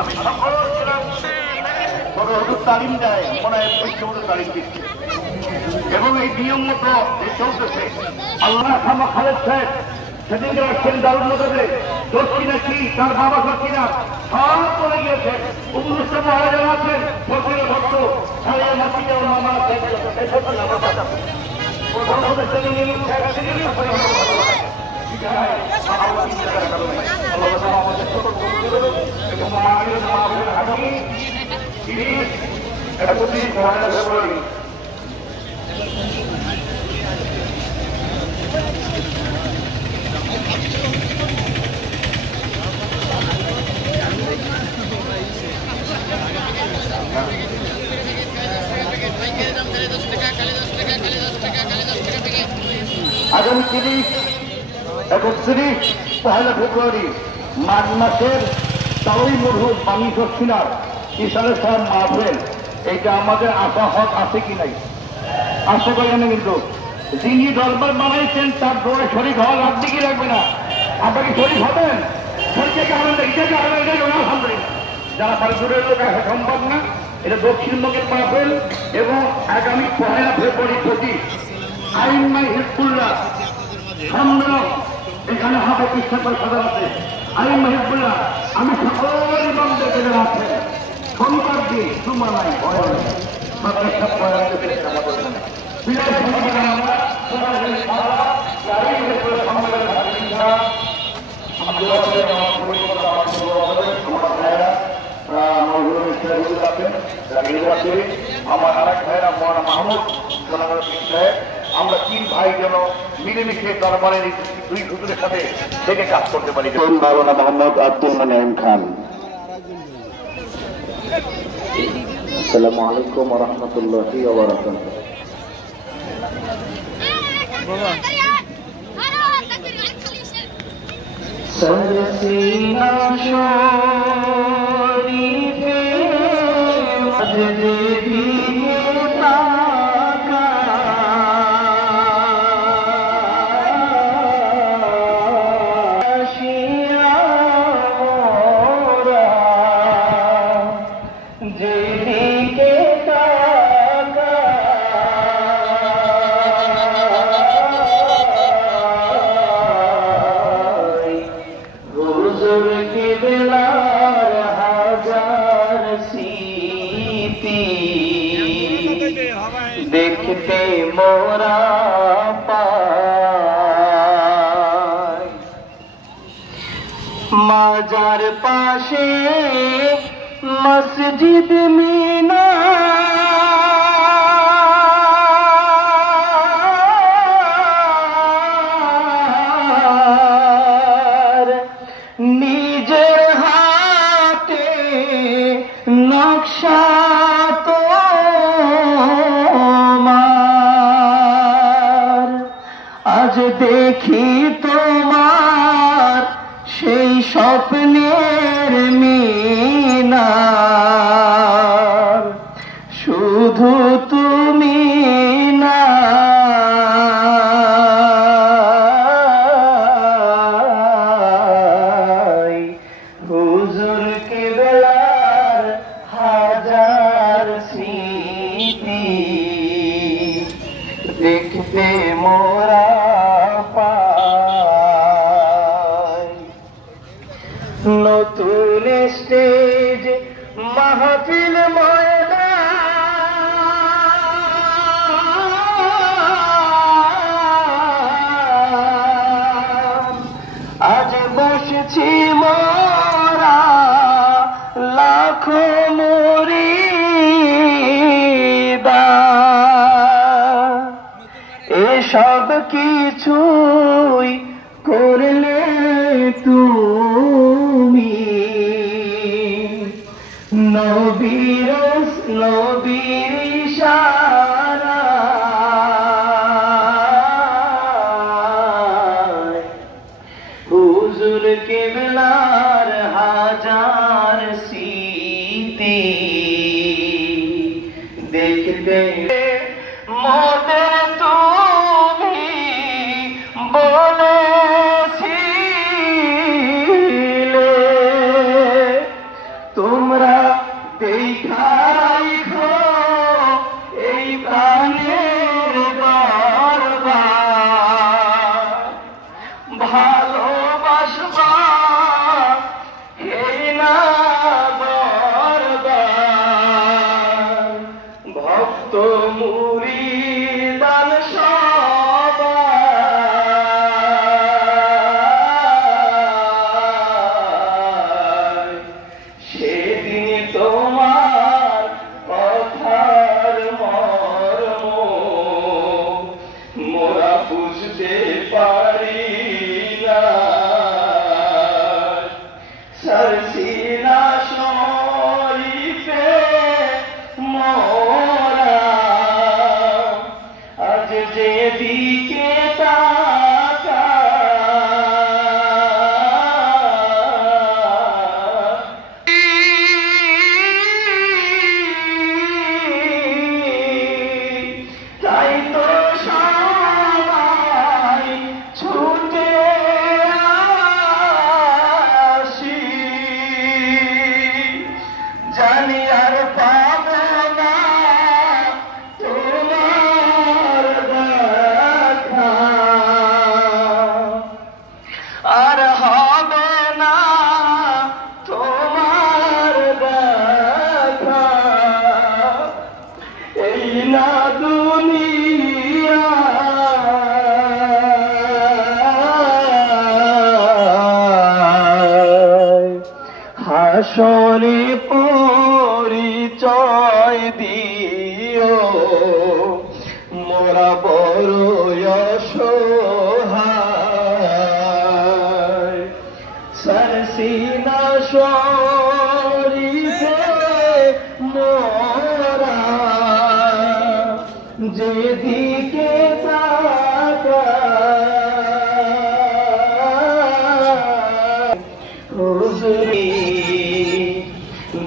আমি সকল তালিম দেয় মনে হয় 14 তারিখ দিচ্ছে এবং এই নিয়ম মতো যে চলতেছে আল্লাহ খামা খালেদ সাহেব সেদিনকে আসছেন দারুণ মধ্যে দোষ কিনা কি তার বাবা ঘর কিনা সব চলে গিয়েছে উপযুক্ত মহারাজা আছেন ফকির ভক্ত সাহেব মাসিয়া মামা আগামী 31 পহেলা ফেব্রুয়ারি মাঘ মাসের তাওই মরহুম বাণী দক্ষিণার ইসালের সাহেব মাহফিল এইটা আমাদের আশা হক আছে কি নাই আশা করি না কিন্তু যিনি দরবার বানাইছেন তার দোয়া শরীর হওয়া লাগবে কি লাগবে না আপনাকে শরীর হবেন আলহামদুলিল্লাহ যারা পালপুরের লোক আসা সম্ভব না এটা দক্ষিণবঙ্গের মাহফিল এবং আগামী পহেলা ফেব্রুয়ারি 25 আইনমাই হিজবুল্লাহ সম্মেলন এখানে হবে কৃষ্ণপর সদর আছে আইনমাই হিজবুল্লাহ আমি সকল ইমামদের বেড়ে আছে শনিবার দিন সুমা নাই ভয় নেই আমার আরেক ভাইরা মৌলানা মাহমুদ আমরা 3 ভাই যেন মিলেমিশে দরবারের 2 হুজুরের সাথে থেকে কাজ করতে পারি। মৌলানা মোহাম্মদ আব্দুল মান্নান খান। আসসালামু আলাইকুম ওয়া রাহমাতুল্লাহি ওয়া বারাকাতুহু। সরসিনা শরীফে মজলিসে দেখতে মোরা পাই মাজার পাশে মসজিদ মিনার নিজের হাতে নকশা আজ দেখি তোমার সেই স্বপ্নের মিনার শুধু তুমি না হুজুর কেবলার হাজার স্মৃতি দেখতে মোরা নতুন স্টেজ মাহফিল ময়দান আজ বসেছি মোরা লাখো মুরিদান এসব কিছুই করলে তুমি নবীর ইশারায় হুজুর কেবলার হাজার স্মৃতি দেখতে মোদের তুমি বলেছিলে বুঝতে পারি না সরসিনা শরীফে মোরা আজ যেদিকে হাসরে পরিচয় দিও মোরা বড় অসহায় সরসিনা শরীফে মোরা যেদিকে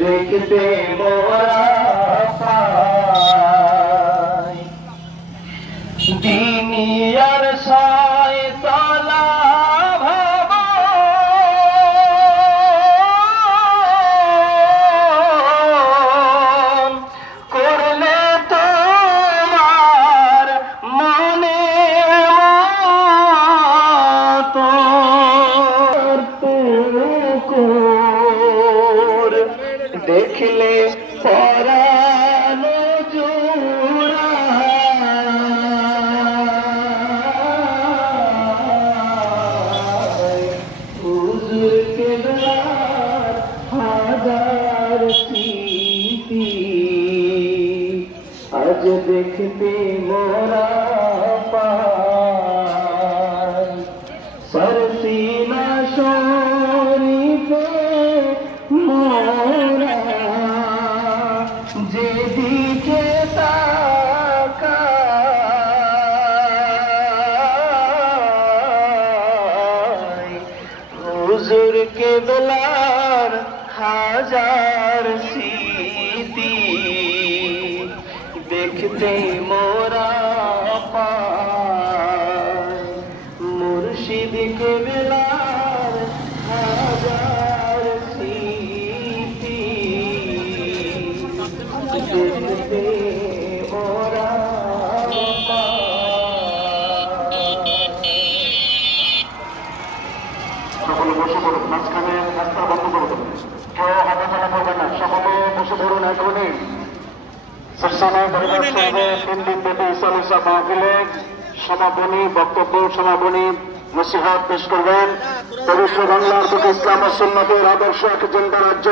দেখতে মোরা পাই দুনিয়ার শয়তানা ভবন করলে তোমার মনে মতো দেখলে পরানো জোড়ায় হুজুর কেবলার হাজার স্মৃতি আজ দেখতে মোরা পাই সরসিনা শরীফে মোরা যেদিকে তাকাই হুজুর কেবলার হাজার স্মৃতি দেখতে মোরা পাই মুর্শিদ কেবলার হাজার স্মৃতি দেখতে মোরা সকলে বসে পড়ুন, মাঝখানে রাস্তা বন্ধ করে দেবেন, কেউ হাঁটাচলা করবেন না, সকলে বসে পড়ুন। এখনই সরসিনা দরবার শরীফে 3 দিন ব্যাপী ইসলামিসা মাহফিলে সমাপনী বক্তব্য সমাপনী নসিহত পেশ করবেন পবিত্র বাংলার বুকে ইসলাম ও সুন্নতের আদর্শ এক জিন্দা রাজ্য,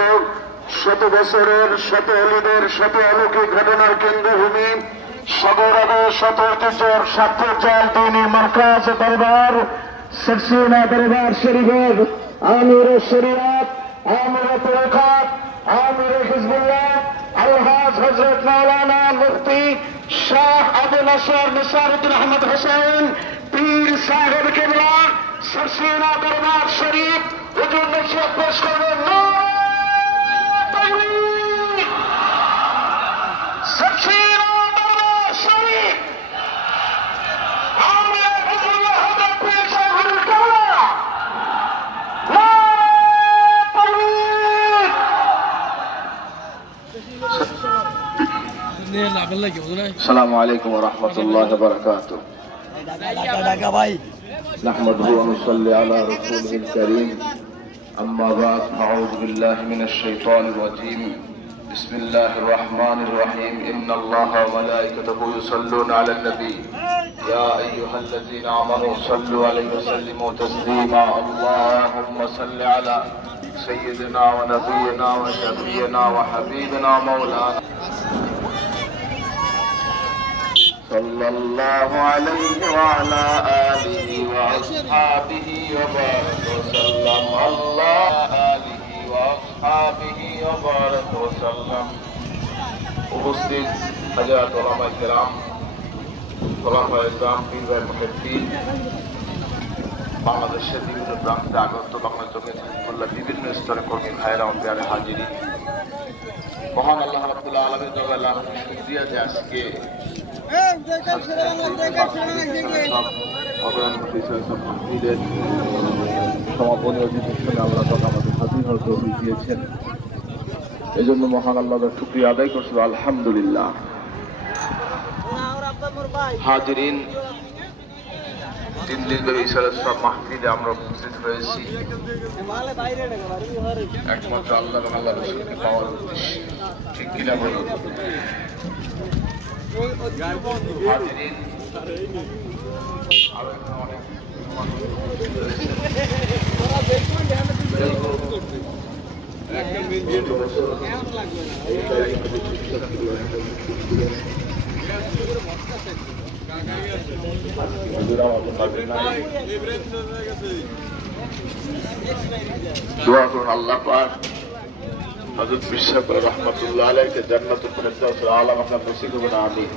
শত বছরের শত অলিদের শত অলৌকিক ঘটনার কেন্দ্রভূমি, সগৌরবে শত ঐতিহ্যের সার্থকজল দ্বীনি মারকাজ দরবার সরসিনা দরবার শরীফের আমির শরিয়াত, আমির তরিকাত, আমির হিজবুল্লাহ আলহাজ হযরত মাওলানা মুফতি শাহ আবু নসর নিসারউদ্দিন আহমদ হোসেন পীর সাহেব কেবলা সরসিনা দরবার শরীফ হুজুর নসিহত পেশ করবেন। সরসিনা দরবার শরীফ আমির হিজবুল্লাহ হযরত পীর সাহেব কেবলা السلام عليكم ورحمة الله وبركاته. نحمده ونصلي على رسوله الكريم. أما بعد أعوذ بالله من الشيطان الرجيم. بسم الله الرحمن الرحيم. إن الله وملائكته يصلون على النبي يا أيها الذين آمنوا صلوا عليه وسلموا تسليما. اللهم صل على سيدنا ونبينا وشفينا وحبيبنا مولانا صلى الله عليه وعلى বারাক ওয়া সাল্লাম। উপস্থিত হাজারাত উলামায়ে কেরাম, খোলাফায়ে ইকরাম, পীর ভাই মুহিদ্দিন, বাংলাদেশের বিভিন্ন প্রান্তে আগত বাংলা জমিয়ত হিজবুল্লাহ বিভিন্ন স্তরে কর্মী ভাইরা ও প্যারে হাজিরি, মহান আল্লাহ রাব্বুল আলামিনের দরবারে লাখ শুকরিয়া যে আজকে সমাপনী অধিবেশনে আল্লাহ তাআলা আমাদের হাজির হওয়ার তৌফিক দিয়েছেন। এই জন্য মহান আল্লাহর শুকরিয়া আদায় করছি, আলহামদুলিল্লাহ। হাজিরিন, 3 দিন ধরে ইশারাত সব মাহফিলে আমরা উপস্থিত হয়েছি একমাত্র আল্লাহ এবং আল্লাহ রাসূলকে পাওয়ার উদ্দেশ্যে, ঠিক কিনা বলুন? হাজিরিন, আরো এখানে অনেক দোয়া করুন আল্লাহ পাক হযরত বিশ্বক রহমাতুল্লাহ আলাইহিকে জান্নাতুল ফিরদাউসের আলা মাকাম নসিব করুন, আমিন।